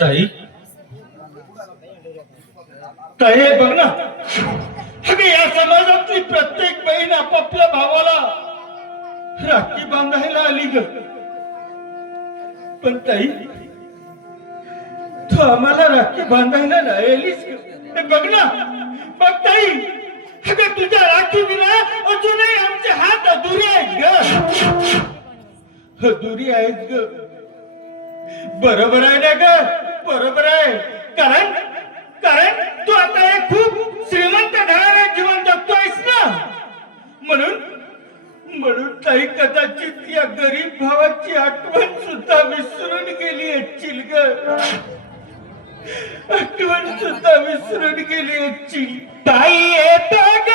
ताई ताई हे बघ ना, अगं या समाजातली प्रत्येक बहीण आपापल्या भावाला राखी बांधायला आली ग. पण ताई तू आम्हाला राखी बांधायला नाही आलीस ग. हे बघ ना, बघ ताई, अगं तुझ्या राखी विना अजूनही आमचे हात अधुरे आहेत ग. अधुरी आहेत ग. बरोबर आहे ना ग, बरोबर आहे. कारण कारण तू आता एक खूप श्रीमंत घराण्यात जीवन जगतोयस ना, म्हणून म्हणून ताई कदाचित या गरीब भावाची आठवण सुद्धा विसरून गेली असशील ग. आठवण सुद्धा विसरून गेली असशील. ताई येतो ग,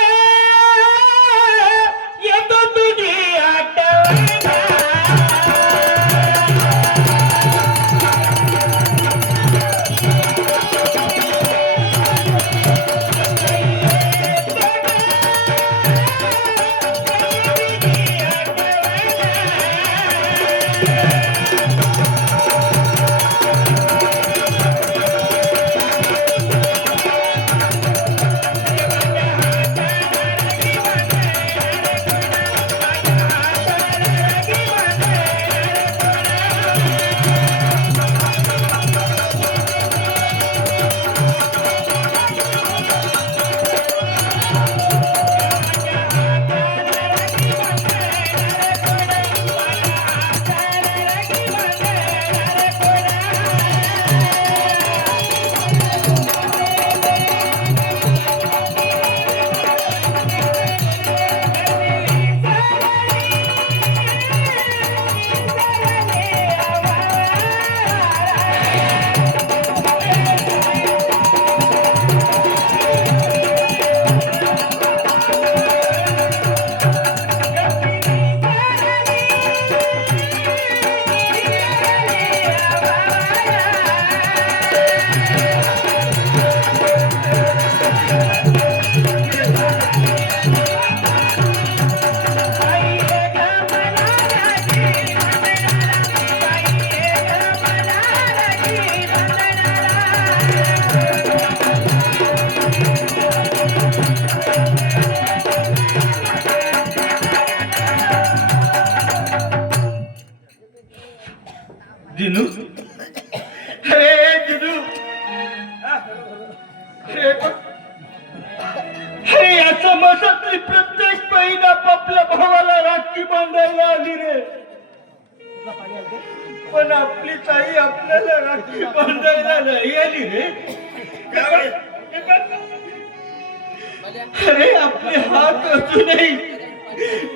येतो तुझी आठवण. दिनू, अरे दिनू, अरे या समाजातली प्रत्येक बहीण आपापल्या भावाला राखी बांधायला आली रे. पण आपली ताई आपल्याला राखी बांधायला नाही आली रे. अरे आपले हात अजूनही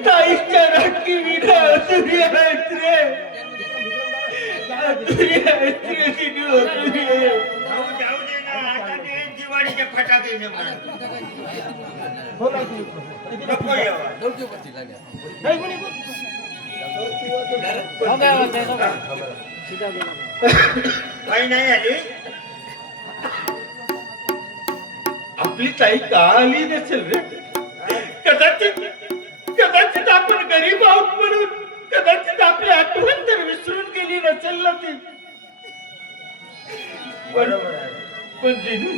ताईच्या राखी विना अधुरी आहेत रे. दिवाळीचे फटाके काही नाही आली. आपली ताई का आली नसेल रे. कदाचित कदाचित आपण गरीब आहोत म्हणून कदाचित आपली आठवण तर विसरून गेली नसेल ना ती. बरोबर आहे, पण दिनू,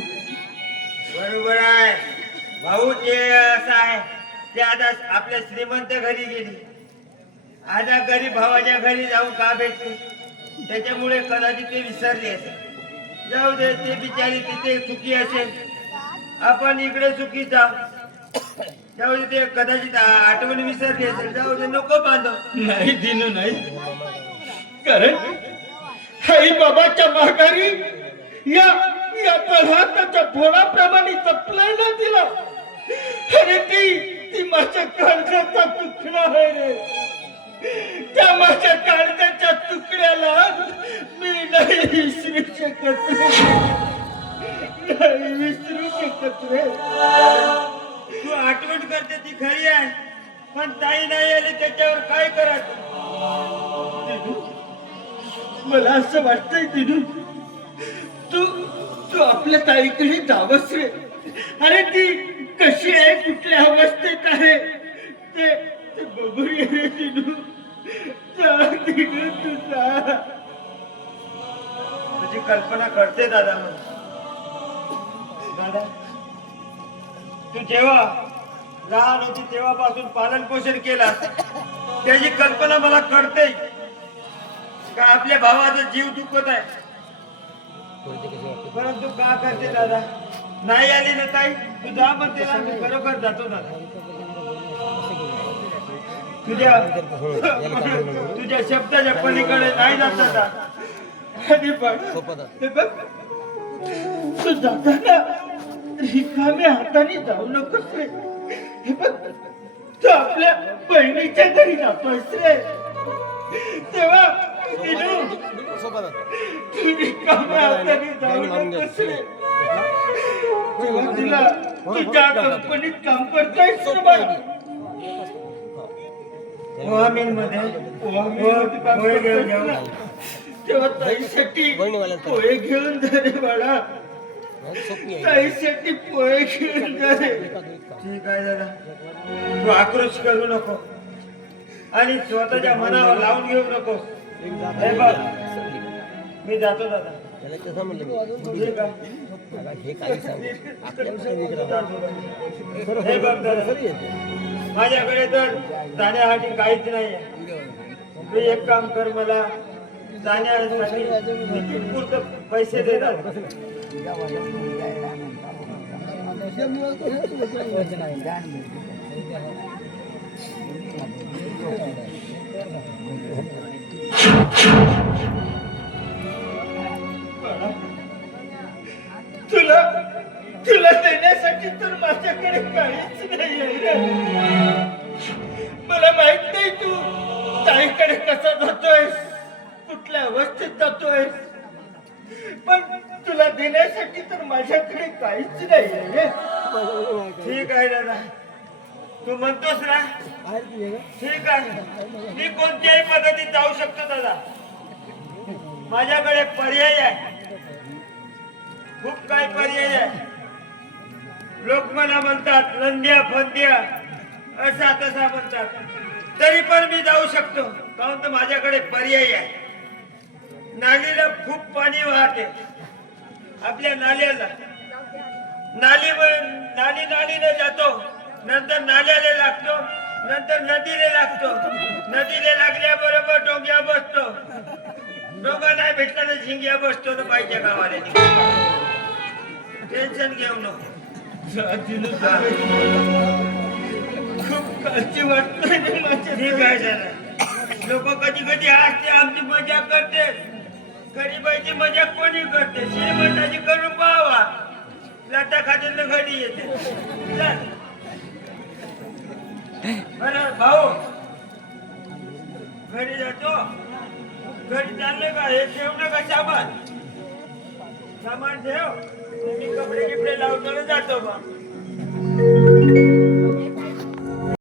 बरोबर आहे भाऊ. ते असं आहे, ते आता आपल्या श्रीमंत घरी गेली, आता गरीब भावाच्या घरी जाऊन का भेटते, त्याच्यामुळे कदाचित ते विसरले असेल. जाऊ दे, ते बिचारी तिथे सुखी असेल, आपण इकडे सुखी जाऊ. जाऊ दे, ते कदाचित आठवण विसरली असेल. जाऊ दे, नको बांधव. नाही दिनू नाही. कारण आई बाबाच्या माघारी या या प्रल्हादाच्या भोळाप्रमाणे जपलायला दिला. अरे ती माझ्या काळजाचा तुकडा आहे रे. त्या माझ्या काळजाच्या तुकड्याला मी नाही विसरू शकत रे. नाही विसरू शकत रे. तू आठवण करते ती खरी आहे, पण ताई नाही आली त्याच्यावर काय करायचं. मला असं वाटतंय दिनू, तू तू आपल्या ताईकडे जावंस रे. अरे ती कशी आहे, कुठल्या अवस्थेत आहे ते बघूया रे दिनू. जा दिनू, तू जा. तुझी कल्पना करते दादा मला. दादा तू जेव्हा लहान होती तेव्हापासून पालन पोषण केला त्याची कल्पना मला कळते का आपल्या भावाचा जीव दुखत आहे. परंतु का करते दादा नाही आली ना ताई तू जा म्हणते ना मी बरोबर जातो दादा. तुझ्या शब्दाच्या पलीकडे नाही जात दादा. आणि बघ हे बघ तू जाताना रिकाम्या हाताने जाऊ नकोस रे. हे बघ तू आपल्या बहिणीच्या घरी जातोयस रे. तेव्हा तू रिकाम्या हाताने जाऊ नकोस रे. तेव्हा तुला तुझ्या कंपनीत काम करतोयस रे बाळा. तेव्हा ताईसाठी पोहे घेऊन जा रे बाळा. ताईसाठी पोहे घेऊन जा रे. ठीक आहे दादा तू आक्रोश करू नको आणि स्वतःच्या मनावर लावून घेऊ नको. हे बघ मी जातो दादा. ठीक आहे. हे बघ दादा माझ्याकडे तर जाण्यासाठी काहीच नाही. तू एक काम कर मला जाण्यासाठी तिकीट पुरतं पैसे दे दादा. तुला तुला देण्यासाठी तर माझ्याकडे काहीच नाही आहे. मला माहित नाही तू ताईकडे कसा जातोयस कुठल्या अवस्थेत जातोयस पण तुला देण्यासाठी तर माझ्याकडे काहीच नाही आहे. ठीक आहे दादा तू म्हणतोस ना ठीक आहे. मी कोणत्याही पद्धतीत जाऊ शकतो दादा. माझ्याकडे पर्याय आहे खूप काही पर्याय आहे. लोक मला म्हणतात लंद्या फंद्या असा तसा म्हणतात तरी पण मी जाऊ शकतो कारण तर माझ्याकडे पर्याय आहे. नालीला खूप पाणी वाहते आपल्या नाल्याला नालीने जातो नंतर नाल्याला लागतो नंतर नदीला लागतो. नदीला लागल्याबरोबर डोंग्या बसतो. डोंगा नाही भेटला तर झिंग्या बसतो ना पाहिजे गावाला. टेन्शन घेऊ नको. खूप काळजी वाटतोय माझ्या. ठीक आहे जरा लोक कधी कधी हसते आमची मजा करते. गरीबाची मजा कोणी करते श्रीमंताची करून पाहावा. लाटा खातील घरी येते. बरं भाऊ घरी जातो. घरी चालले का हे ठेव नका सामान ठेव. मी कपडे गिपडे लावतो जातो बा.